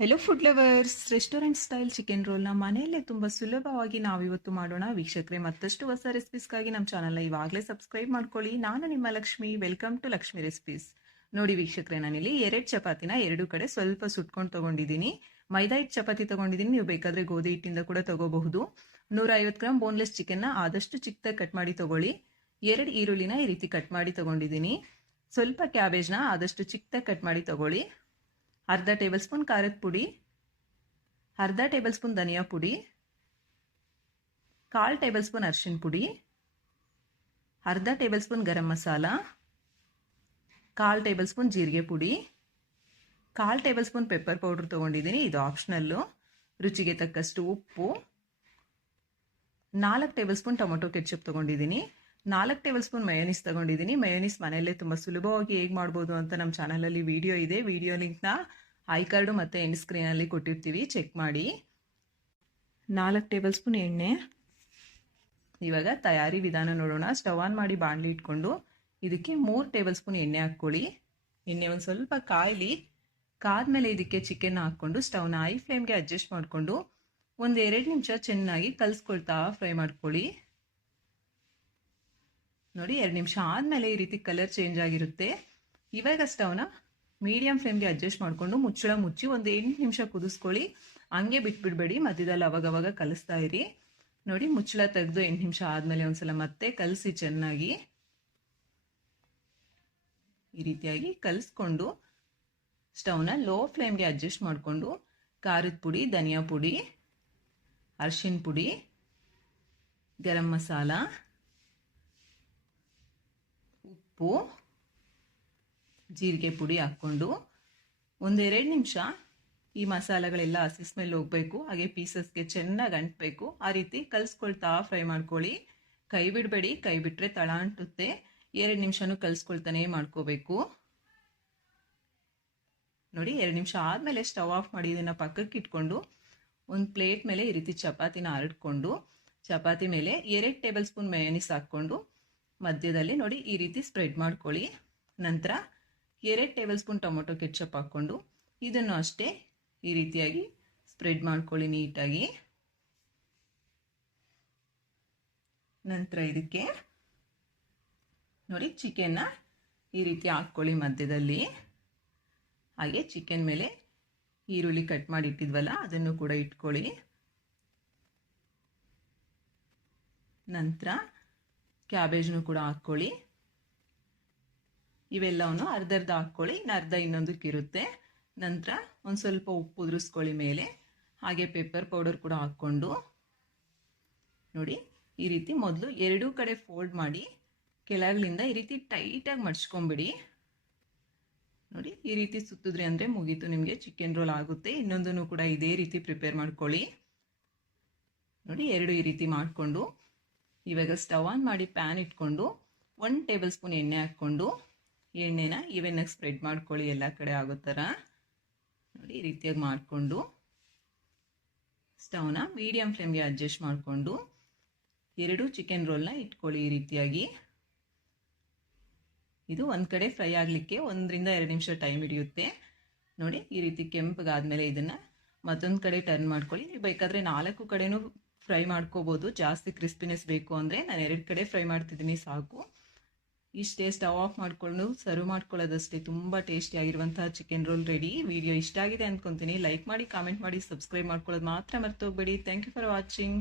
Hello food lovers, restaurant style chicken ರೋಲ್ನ ಮನೆಯಲ್ಲೇ ತುಂಬ ಸುಲಭವಾಗಿ ನಾವಿವತ್ತು ಮಾಡೋಣ. ವೀಕ್ಷಕರೇ, ಮತ್ತಷ್ಟು ಹೊಸ ರೆಸಿಪೀಸ್ಗಾಗಿ ನಮ್ಮ ಚಾನಲ್ನ ಇವಾಗಲೇ ಸಬ್ಸ್ಕ್ರೈಬ್ ಮಾಡ್ಕೊಳ್ಳಿ. ನಾನು ನಿಮ್ಮ Lakshmi. Welcome to Lakshmi recipes. ನೋಡಿ ವೀಕ್ಷಕರೇ, ನಾನಿಲ್ಲಿ 2 ಚಪಾತಿನ 2 ಕಡೆ ಸ್ವಲ್ಪ ಸುಟ್ಕೊಂಡು ತೊಗೊಂಡಿದ್ದೀನಿ. ಮೈದಾ ಹಿಟ್ಟು ಚಪಾತಿ ತೊಗೊಂಡಿದ್ದೀನಿ. ನೀವು ಬೇಕಾದರೆ ಗೋಧಿ ಹಿಟ್ಟಿಂದ ಕೂಡ ತೊಗೋಬಹುದು. 150 ಗ್ರಾಮ್ ಬೋನ್ಲೆಸ್ ಚಿಕನ್ನ ಆದಷ್ಟು ಚಿಕ್ಕದಾಗಿ ಕಟ್ ಮಾಡಿ ತೊಗೊಳ್ಳಿ. 2 ಈರುಳ್ಳಿನ ಈ ರೀತಿ ಕಟ್ ಮಾಡಿ ತೊಗೊಂಡಿದ್ದೀನಿ. ಸ್ವಲ್ಪ ಕ್ಯಾಬೇಜ್ನ ಆದಷ್ಟು ಚಿಕ್ಕದಾಗಿ ಕಟ್ ಮಾಡಿ ತೊಗೊಳ್ಳಿ. ಅರ್ಧ ಟೇಬಲ್ ಸ್ಪೂನ್ ಖಾರದ ಪುಡಿ, ಅರ್ಧ ಟೇಬಲ್ ಸ್ಪೂನ್ ಧನಿಯಾ ಪುಡಿ, 1/4 ಟೇಬಲ್ ಸ್ಪೂನ್ ಅರಿಶಿನ ಪುಡಿ, ಅರ್ಧ table spoon garam masala, 1/4 table spoon ಜೀರಿಗೆ ಪುಡಿ, 1/4 ಟೇಬಲ್ ಸ್ಪೂನ್ ಪೆಪ್ಪರ್ ಪೌಡರ್ ತೊಗೊಂಡಿದ್ದೀನಿ, ಇದು ಆಪ್ಷನಲ್ಲು. ರುಚಿಗೆ ತಕ್ಕಷ್ಟು ಉಪ್ಪು, 4 ಟೇಬಲ್ ಸ್ಪೂನ್ ಟೊಮೊಟೊ ಕೆಚಪ್ ತೊಗೊಂಡಿದ್ದೀನಿ, 4 ಟೇಬಲ್ ಸ್ಪೂನ್ ಮಯೋನೀಸ್ ತೊಗೊಂಡಿದ್ದೀನಿ. ಮಯೋನೀಸ್ ಮನೆಯಲ್ಲೇ ತುಂಬ ಸುಲಭವಾಗಿ ಹೇಗೆ ಮಾಡ್ಬೋದು ಅಂತ ನಮ್ಮ ಚಾನಲಲ್ಲಿ ವಿಡಿಯೋ ಇದೆ. ವಿಡಿಯೋ ಲಿಂಕ್ನ ಐ ಕಾರ್ಡು ಮತ್ತು ಎಂಡ್ ಸ್ಕ್ರೀನಲ್ಲಿ ಕೊಟ್ಟಿರ್ತೀವಿ, ಚೆಕ್ ಮಾಡಿ. 4 ಟೇಬಲ್ ಸ್ಪೂನ್ ಎಣ್ಣೆ. ಇವಾಗ ತಯಾರಿ ವಿಧಾನ ನೋಡೋಣ. ಸ್ಟವ್ ಆನ್ ಮಾಡಿ ಬಾಣಲಿ ಇಟ್ಕೊಂಡು ಇದಕ್ಕೆ 3 ಟೇಬಲ್ ಸ್ಪೂನ್ ಎಣ್ಣೆ ಹಾಕ್ಕೊಳ್ಳಿ. ಎಣ್ಣೆ ಒಂದು ಸ್ವಲ್ಪ ಕಾಯಲಿ. ಕಾದ್ಮೇಲೆ ಇದಕ್ಕೆ ಚಿಕನ್ ಹಾಕ್ಕೊಂಡು ಸ್ಟವ್ನ ಹೈ ಫ್ಲೇಮ್ಗೆ ಅಡ್ಜಸ್ಟ್ ಮಾಡಿಕೊಂಡು 1-2 ನಿಮಿಷ ಚೆನ್ನಾಗಿ ಕಲಿಸ್ಕೊಳ್ತಾ ಫ್ರೈ ಮಾಡ್ಕೊಳ್ಳಿ. ನೋಡಿ, 2 ನಿಮಿಷ ಆದಮೇಲೆ ಈ ರೀತಿ ಕಲರ್ ಚೇಂಜ್ ಆಗಿರುತ್ತೆ. ಇವಾಗ ಸ್ಟವ್ನ ಮೀಡಿಯಂ ಫ್ಲೇಮ್ಗೆ ಅಡ್ಜಸ್ಟ್ ಮಾಡಿಕೊಂಡು ಮುಚ್ಚಳ ಮುಚ್ಚಿ 8 ನಿಮಿಷ ಕುದಿಸ್ಕೊಳ್ಳಿ. ಹಂಗೆ ಬಿಟ್ಬಿಡ್ಬೇಡಿ, ಮಧ್ಯದಲ್ಲಿ ಅವಾಗವಾಗ ಕಲಿಸ್ತಾ ಇರಿ. ನೋಡಿ, ಮುಚ್ಚಳ ತೆಗೆದು 8 ನಿಮಿಷ ಆದಮೇಲೆ ಒಂದ್ಸಲ ಮತ್ತೆ ಕಲಸಿ ಚೆನ್ನಾಗಿ ಈ ರೀತಿಯಾಗಿ ಕಲಿಸ್ಕೊಂಡು ಸ್ಟವ್ನ ಲೋ ಫ್ಲೇಮ್ಗೆ ಅಡ್ಜಸ್ಟ್ ಮಾಡಿಕೊಂಡು ಖಾರದ ಪುಡಿ, ಧನಿಯಾ ಪುಡಿ, ಅರಿಶಿನ ಪುಡಿ, ಗರಂ ಮಸಾಲ, ಉಪ್ಪು, ಜೀರಿಗೆ ಪುಡಿ ಹಾಕ್ಕೊಂಡು 1-2 ನಿಮಿಷ ಈ ಮಸಾಲೆಗಳೆಲ್ಲ ಹಸಿ ಸ್ಮೆಲ್ ಹೋಗಬೇಕು. ಹಾಗೆ ಪೀಸಸ್ಗೆ ಚೆನ್ನಾಗಿ ಅಂಟಬೇಕು. ಆ ರೀತಿ ಕಲಿಸ್ಕೊಳ್ತಾ ಫ್ರೈ ಮಾಡ್ಕೊಳ್ಳಿ. ಕೈ ಬಿಡಬೇಡಿ, ಕೈ ಬಿಟ್ಟರೆ ತಳ ಅಂಟುತ್ತೆ. 2 ನಿಮಿಷನೂ ಕಲಿಸ್ಕೊಳ್ತಾನೆ ಮಾಡ್ಕೋಬೇಕು. ನೋಡಿ, 2 ನಿಮಿಷ ಆದಮೇಲೆ ಸ್ಟವ್ ಆಫ್ ಮಾಡಿ ಇದನ್ನು ಪಕ್ಕಕ್ಕೆ ಇಟ್ಕೊಂಡು ಒಂದು ಪ್ಲೇಟ್ ಮೇಲೆ ಈ ರೀತಿ ಚಪಾತಿನ ಹರಡ್ಕೊಂಡು ಚಪಾತಿ ಮೇಲೆ 2 ಟೇಬಲ್ ಸ್ಪೂನ್ ಮಯೋನೀಸ್ ಹಾಕ್ಕೊಂಡು ಮಧ್ಯದಲ್ಲಿ ನೋಡಿ ಈ ರೀತಿ ಸ್ಪ್ರೆಡ್ ಮಾಡ್ಕೊಳ್ಳಿ. ನಂತರ 2 ಟೇಬಲ್ ಸ್ಪೂನ್ ಟೊಮೊಟೊ ಕೆಚಪ್ ಹಾಕ್ಕೊಂಡು ಇದನ್ನು ಅಷ್ಟೇ ಈ ರೀತಿಯಾಗಿ ಸ್ಪ್ರೆಡ್ ಮಾಡ್ಕೊಳ್ಳಿ ನೀಟಾಗಿ. ನಂತರ ಇದಕ್ಕೆ ನೋಡಿ ಚಿಕನ್ನ ಈ ರೀತಿ ಹಾಕ್ಕೊಳ್ಳಿ ಮಧ್ಯದಲ್ಲಿ. ಹಾಗೆ ಚಿಕನ್ ಮೇಲೆ ಈರುಳ್ಳಿ ಕಟ್ ಮಾಡಿ ಇಟ್ಟಿದ್ವಲ್ಲ ಅದನ್ನು ಕೂಡ ಇಟ್ಕೊಳ್ಳಿ. ನಂತರ ಕ್ಯಾಬೇಜ್ನು ಕೂಡ ಹಾಕ್ಕೊಳ್ಳಿ. ಇವೆಲ್ಲವನ್ನು ಅರ್ಧ ಹಾಕ್ಕೊಳ್ಳಿ, ಅರ್ಧ ಇನ್ನೊಂದಕ್ಕಿರುತ್ತೆ. ನಂತರ ಒಂದು ಸ್ವಲ್ಪ ಉಪ್ಪು ಉದುರಿಸ್ಕೊಳ್ಳಿ ಮೇಲೆ. ಹಾಗೆ ಪೆಪ್ಪರ್ ಪೌಡರ್ ಕೂಡ ಹಾಕ್ಕೊಂಡು ನೋಡಿ ಈ ರೀತಿ ಮೊದಲು 2 ಕಡೆ ಫೋಲ್ಡ್ ಮಾಡಿ ಕೆಳಗಿನಿಂದ ಈ ರೀತಿ ಟೈಟಾಗಿ ಮಡ್ಚ್ಕೊಂಬಿಡಿ. ನೋಡಿ, ಈ ರೀತಿ ಸುತ್ತಿದ್ರಿ ಅಂದರೆ ಮುಗೀತು, ನಿಮಗೆ ಚಿಕನ್ ರೋಲ್ ಆಗುತ್ತೆ. ಇನ್ನೊಂದನ್ನು ಕೂಡ ಇದೇ ರೀತಿ ಪ್ರಿಪೇರ್ ಮಾಡ್ಕೊಳ್ಳಿ. ನೋಡಿ, 2 ಈ ರೀತಿ ಮಾಡಿಕೊಂಡು ಇವಾಗ ಸ್ಟವ್ ಆನ್ ಮಾಡಿ ಪ್ಯಾನ್ ಇಟ್ಕೊಂಡು 1 ಟೇಬಲ್ ಸ್ಪೂನ್ ಎಣ್ಣೆ ಹಾಕ್ಕೊಂಡು ಎಣ್ಣೆನ ಈವೆನಾಗಿ ಸ್ಪ್ರೆಡ್ ಮಾಡ್ಕೊಳ್ಳಿ ಎಲ್ಲ ಕಡೆ ಆಗೋ ಥರ. ನೋಡಿ, ಈ ರೀತಿಯಾಗಿ ಮಾಡಿಕೊಂಡು ಸ್ಟವ್ನ ಮೀಡಿಯಂ ಫ್ಲೇಮ್ಗೆ ಅಡ್ಜಸ್ಟ್ ಮಾಡಿಕೊಂಡು 2 ಚಿಕನ್ ರೋಲ್ನ ಇಟ್ಕೊಳ್ಳಿ ಈ ರೀತಿಯಾಗಿ. ಇದು ಒಂದು ಕಡೆ ಫ್ರೈ ಆಗಲಿಕ್ಕೆ 1-2 ನಿಮಿಷ ಟೈಮ್ ಹಿಡಿಯುತ್ತೆ. ನೋಡಿ, ಈ ರೀತಿ ಕೆಂಪಗಾದ್ಮೇಲೆ ಇದನ್ನು ಮತ್ತೊಂದು ಕಡೆ ಟರ್ನ್ ಮಾಡ್ಕೊಳ್ಳಿ. ನೀವು ಬೇಕಾದರೆ 4 ಕಡೆನೂ ಫ್ರೈ ಮಾಡ್ಕೋಬೋದು. ಜಾಸ್ತಿ ಕ್ರಿಸ್ಪಿನೆಸ್ ಬೇಕು ಅಂದರೆ ನಾನು 2 ಕಡೆ ಫ್ರೈ ಮಾಡ್ತಿದ್ದೀನಿ ಸಾಕು. ಇಷ್ಟೇ, ಸ್ಟವ್ ಆಫ್ ಮಾಡಿಕೊಂಡು ಸರ್ವ್ ಮಾಡ್ಕೊಳ್ಳೋದಷ್ಟೇ. ತುಂಬ ಟೇಸ್ಟಿಯಾಗಿರುವಂತಹ ಚಿಕನ್ ರೋಲ್ ರೆಡಿ. ವಿಡಿಯೋ ಇಷ್ಟ ಆಗಿದೆ ಅಂದ್ಕೊತೀನಿ. ಲೈಕ್ ಮಾಡಿ, ಕಾಮೆಂಟ್ ಮಾಡಿ, ಸಬ್ಸ್ಕ್ರೈಬ್ ಮಾಡ್ಕೊಳ್ಳೋದು ಮಾತ್ರ ಮರ್ತೋಗ್ಬೇಡಿ. Thank you for watching.